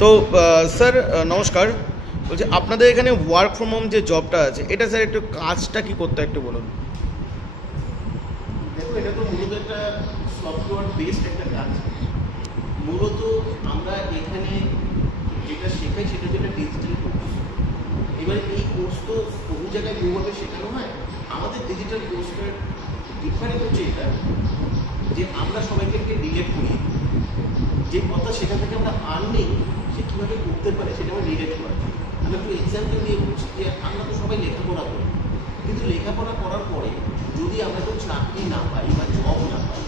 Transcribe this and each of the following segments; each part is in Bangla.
তো স্যার নমস্কার, বলছি আপনাদের এখানে ওয়ার্ক ফ্রম হোম যে জবটা আছে এটা স্যার একটু কাজটা কি করতে একটু বলুন। দেখো, এটা তো মূলত একটা সফটওয়্যার বেসড একটা কাজ। মূলত আমরা এখানে যেটা শেখাই সেটা হচ্ছে একটা ডিজিটাল কোর্স। এবার এই কোর্স তো বহু জায়গায় বহুভাবে শেখানো হয়। আমাদের ডিজিটাল কোর্সটার ডিফারেন্ট হচ্ছে এটা যে আমরা সবাইকে রিলেট করি, যে কথা সেখান থেকে আমরা আর্নিং সে কীভাবে করতে পারে সেটা আমরা রিলেট করি। আমরা একটু এক্সাম্পল দিয়ে বলছি যে আমরা তো সবাই লেখাপড়া করি, কিন্তু লেখাপড়া করার পরে যদি আমরা কেউ চাকরি না পাই বা জব না পাই,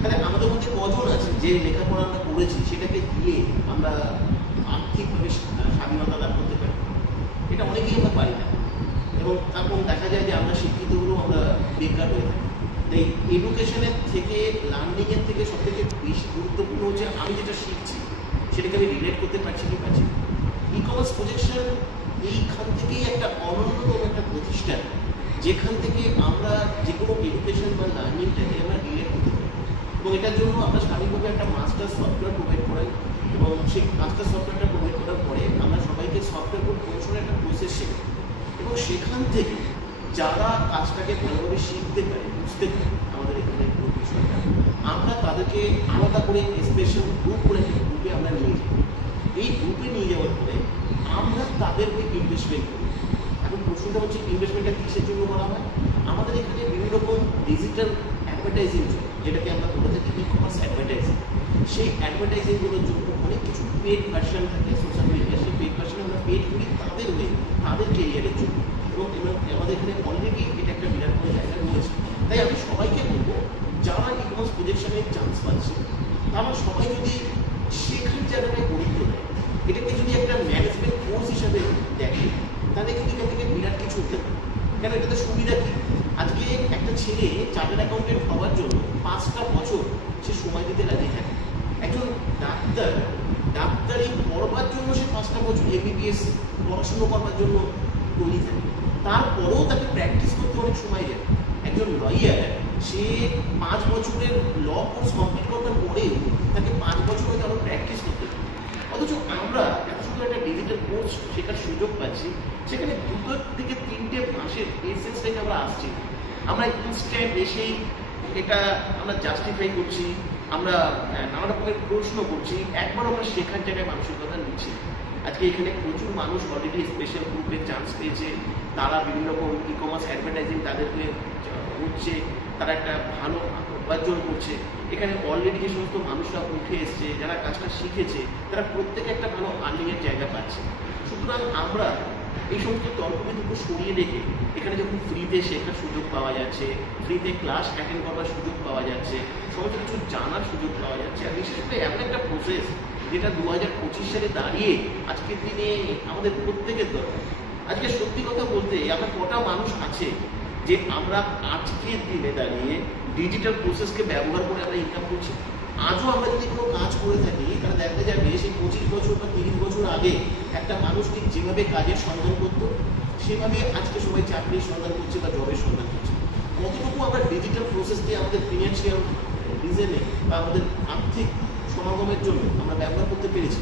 তাহলে আমাদের মধ্যে কজন আছে যে লেখাপড়া আমরা করেছি সেটাকে দিয়ে আমরা আর্থিকভাবে স্বাধীনতা লাভ করতে পারি? এটা অনেকেই আমরা পারি না, এবং তখন দেখা যায় যে আমরা শিক্ষিত হলেও আমরা বেকার হয়ে থাকি। তাই এডুকেশনের থেকে, লার্নিংয়ের থেকে সবথেকে বেশি গুরুত্বপূর্ণ হচ্ছে আমি যেটা শিখছি সেটাকে আমি রিলেট করতে পারছি কি পারছি। ই কমার্স প্রজেকশন এইখান থেকেই একটা অনন্যতম একটা প্রতিষ্ঠান, যেখান থেকে আমরা যে কোনো এডুকেশন বা লার্নিংটাকে আমরা রিলেট করতে পারি। এবং এটার জন্য আমরা স্বাভাবিকভাবে একটা মাস্টার সফটওয়্যার প্রোভাইড করাই, এবং সেই মাস্টার সফটওয়্যারটা প্রোভাইড করার পরে আমরা সবাইকে সফটওয়্যার প্রমোশনের একটা প্রসেস শেখাই, এবং সেখান থেকে যারা কাজটাকে ভালোভাবে শিখতে পারে, বুঝতে পারে আমাদের এখানে পুরো বিষয়টা, আমরা তাদেরকে আলাদা করে স্পেশাল গ্রুপ করে গ্রুপে আমরা নিয়ে যাই। এই গ্রুপে নিয়ে যাওয়ার পরে আমরা তাদের ওই ইনভেস্টমেন্ট করি। এখন প্রশ্নটা হচ্ছে ইনভেস্টমেন্টটা কিসের জন্য করা হয়? আমাদের এখানে বিভিন্ন রকম ডিজিটাল অ্যাডভার্টাইজিং চলে, যেটাকে আমরা বলে থাকি ই কমার্স অ্যাডভার্টাইজিং। সেই অ্যাডভার্টাইজিংগুলোর জন্য অনেক কিছু পেড ভার্সন থাকে সোশ্যাল মিডিয়া, সেই পেড ভার্সনে আমরা পেড করি তাদের ওয়ে, তাদের কেরিয়ারের জন্য। এবং আমাদের এখানে অলরেডি এটা একটা বিরাট বড় জায়গা রয়েছে। তাই আমি সবাইকে বলবো, যারা ই কমার্স প্রজেকশনের চান্স পাচ্ছে তারা সবাই যদি শেখার জায়গাটায় গুরুত্ব দেয়, এটাকে যদি একটা ম্যানেজমেন্ট কোর্স হিসাবে দেখে, তাহলে কিন্তু এখান থেকে বিরাট কিছু হতে পারে। কেন, এটাতে সুবিধা কি? আজকে একটা ছেলে চার্টার্ড অ্যাকাউন্টেন্ট হওয়ার জন্য 5টা বছর সে সময় দিতে রাজি থাকে। একজন ডাক্তার ডাক্তারি পড়বার জন্য সে 5টা বছর এমবিবিএস পড়াশুনো করবার জন্য তৈরি থাকে, তারপরেও তাকে প্র্যাকটিস করতে অনেক সময় যায়। একজন লয়ার সে 5 বছরের ল কোর্স কমপ্লিট করবার পরেও তাকে 5 বছর হয়তো আরও প্র্যাকটিস করতে হবে। অথচ আমরা এত সুন্দর একটা ডিজিটাল কোর্স শেখার সুযোগ পাচ্ছি, সেখানে 2 থেকে 3টে মাসের এসেন্স থেকে আমরা আসছি। আমরা ইনস্ট্যান্ট এসেই এটা আমরা জাস্টিফাই করছি, আমরা নানা রকমের প্রশ্ন করছি, একবারও আমরা শেখার জায়গায় মানসিকতা নিচ্ছি। আজকে এখানে প্রচুর মানুষ অলরেডি স্পেশাল গ্রুপে চান্স পেয়েছে, তারা বিভিন্ন রকম ই কমার্স অ্যাডভার্টাইজিং তাদেরকে হচ্ছে, তারা একটা ভালো উপার্জন করছে। এখানে অলরেডি যে সমস্ত মানুষরা উঠে এসছে, যারা কাজটা শিখেছে, তারা প্রত্যেকে একটা ভালো আর্নিংয়ের জায়গা পাচ্ছে। সুতরাং আমরা এই সমস্ত তর্কবিতর্ক সরিয়ে রেখে এখানে যখন ফ্রিতে শেখার সুযোগ পাওয়া যাচ্ছে, ফ্রিতে ক্লাস অ্যাটেন্ড করবার সুযোগ পাওয়া যাচ্ছে, সমস্ত কিছু জানার সুযোগ পাওয়া যাচ্ছে, আর বিশেষ করে এমন একটা প্রসেস যেটা 2025 সালে দাঁড়িয়ে আজকের দিনে আমাদের প্রত্যেকের দরকার। আজকে সত্যি কথা বলতে আমরা কটা মানুষ আছে যে আমরা আজকের দিনে দাঁড়িয়ে ডিজিটাল প্রসেসকে ব্যবহার করে আমরা ইনকাম করছি? আজও আমরা যদি কোনো কাজ করে থাকি, তাহলে দেখা যাবে সেই 25 বছর বা 30 বছর আগে একটা মানুষ ঠিক যেভাবে কাজের সন্ধান করত, সেভাবে আজকে সবাই চাকরির সন্ধান করছে বা জবের সন্ধান করছে। কতটুকু আমরা ডিজিটাল প্রসেস দিয়ে আমাদের ফিনান্সিয়াল রিজনে বা আমাদের আর্থিক সমাগমের জন্য আমরা ব্যবহার করতে পেরেছি?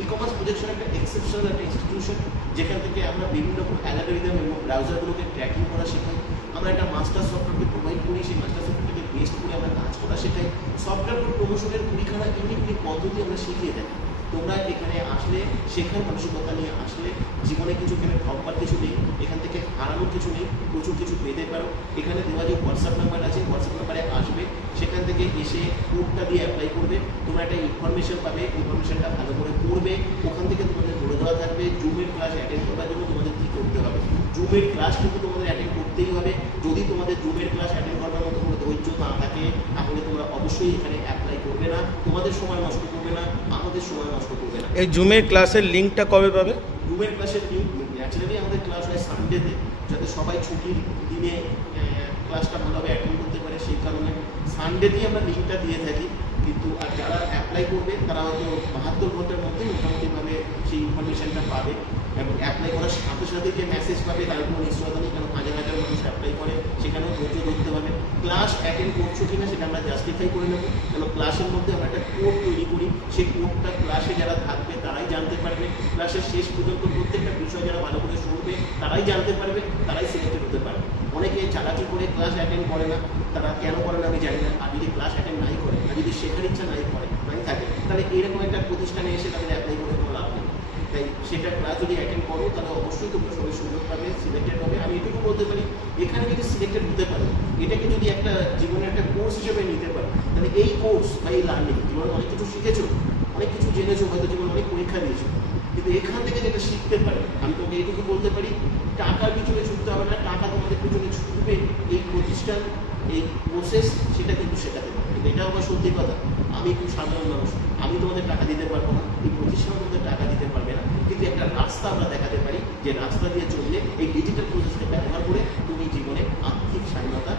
ই কমার্স প্রজেকশন একটা এক্সেপশনাল একটা ইনস্টিটিউশন, যেখান থেকে আমরা বিভিন্ন রকম অ্যালগরিদম এবং ব্রাউজারগুলোকে ট্র্যাকিং করা শেখাই। আমরা একটা মাস্টার সফটওয়্যারকে প্রোভাইড করি, সেই মাস্টার সফটওয়্যারকে বেস্ট করে আমরা কাজ করা শেখাই। সফটওয়্যার প্রমোশনের কুড়িখানা ইউনিক পদ্ধতি আমরা শিখিয়ে থাকি। তোমরা এখানে আসলে, শেখার মানসিকতা নিয়ে আসলে, জীবনে কিছু এখানে ঠকবার কিছু নেই, এখান থেকে হারানোর কিছু নেই, প্রচুর কিছু পেতে পারো। এখানে দেওয়া যে হোয়াটসঅ্যাপ নাম্বার আছে, হোয়াটসঅ্যাপ নাম্বারে আসবে, সেখান থেকে এসে কোডটা দিয়ে অ্যাপ্লাই করবে, তোমরা একটা ইনফরমেশন পাবে, ইনফরমেশনটা ভালো করে পড়বে। ওখান থেকে তোমাদের বলে দেওয়া থাকবে জুমের ক্লাস অ্যাটেন্ড করার জন্য তোমাদের কী করতে হবে। জুমের ক্লাস কিন্তু তোমাদের অ্যাটেন্ড করতেই হবে। যদি তোমাদের জুমের ক্লাস অ্যাটেন্ড করবার মতো কোনো ধৈর্য না থাকে, তাহলে তোমরা অবশ্যই এখানে অ্যাপ্লাই করবে না, তোমাদের সময় নষ্ট করবে না, আমাদের সময় নষ্ট করবে না। এই জুমের ক্লাসের লিঙ্কটা কবে পাবে? জুমের ক্লাসের লিঙ্ক ন্যাচারালি আমাদের ক্লাস হয় সানডেতে, যাতে সবাই ছুটির দিনে ক্লাসটা ভালোভাবে অ্যাটেন্ড করতে পারে, সেই কারণে সানডেতেই আমরা লিঙ্কটা দিয়ে থাকি। কিন্তু আর যারা অ্যাপ্লাই করবে তারা হয়তো 72 ঘন্টার মধ্যে মোটামুটিভাবে সেই ইনফরমেশনটা পাবে, এবং অ্যাপ্লাই করার সাথে সাথে যে মেসেজ পাবে তার কোনো নিশ্চয়তা নেই, কারণ হাজার হাজার মানুষ অ্যাপ্লাই করে, সেখানেও ধৈর্য ধরতে হবে। ক্লাস অ্যাটেন্ড করছো কিনা সেটা আমরা জাস্টিফাই করে নেবো, কারণ ক্লাসের মধ্যে আমরা একটা কোড তৈরি করি, সেই কোডটা ক্লাসে যারা থাকবে তারাই তারাই জানতে পারবে, ক্লাসের শেষ পর্যন্ত প্রত্যেকটা বিষয় যারা ভালো করে শুনবে তারাই জানতে পারবে, তারাই সিলেক্টেড হতে পারবে। অনেকে চালাকি করে ক্লাস অ্যাটেন্ড করে না, তারা কেন করে না আমি জানি না। আর যদি ক্লাস অ্যাটেন্ড নাই করে, আর যদি শেখার ইচ্ছা নাই থাকে, তাহলে এরকম একটা প্রতিষ্ঠানে এসে তাদের অ্যাপ্লাই করে কোনো লাভ নেই। তাই সেটা ক্লাস যদি অ্যাটেন্ড করো তাহলে অবশ্যই তোমরা সবাই সুযোগ পাবে, সিলেক্টেড হবে। আমি এটুকু বলতে পারি, এখানে যদি সিলেক্টেড হতে পারো, এটাকে যদি একটা জীবনের একটা কোর্স হিসেবে নিতে পারো, তাহলে এই কোর্স বা এই লার্নিং জীবনে অনেক কিছু শিখেছো, অনেক কিছু জেনেছো, হয়তো জীবনে অনেক পরীক্ষা দিয়েছো, কিন্তু এখান থেকে যেটা শিখতে পারে, আমি তোকে এইটুকু বলতে পারি, টাকার পিছনে ছুটতে হবে না, টাকা তোমাদের পিছনে ছুটবে এই প্রতিষ্ঠান, এই প্রসেস, সেটা কিন্তু শেখাতে পারে। কিন্তু এটা আমার সত্যি কথা, আমি খুব সাধারণ মানুষ, আমি তোমাদের টাকা দিতে পারবো না, এই প্রতিষ্ঠান তোমাদের টাকা দিতে পারবে না, কিন্তু একটা রাস্তা আমরা দেখাতে পারি, যে রাস্তা দিয়ে চললে এই ডিজিটাল প্রসেসকে ব্যবহার করে তুমি জীবনে আর্থিক স্বাধীনতা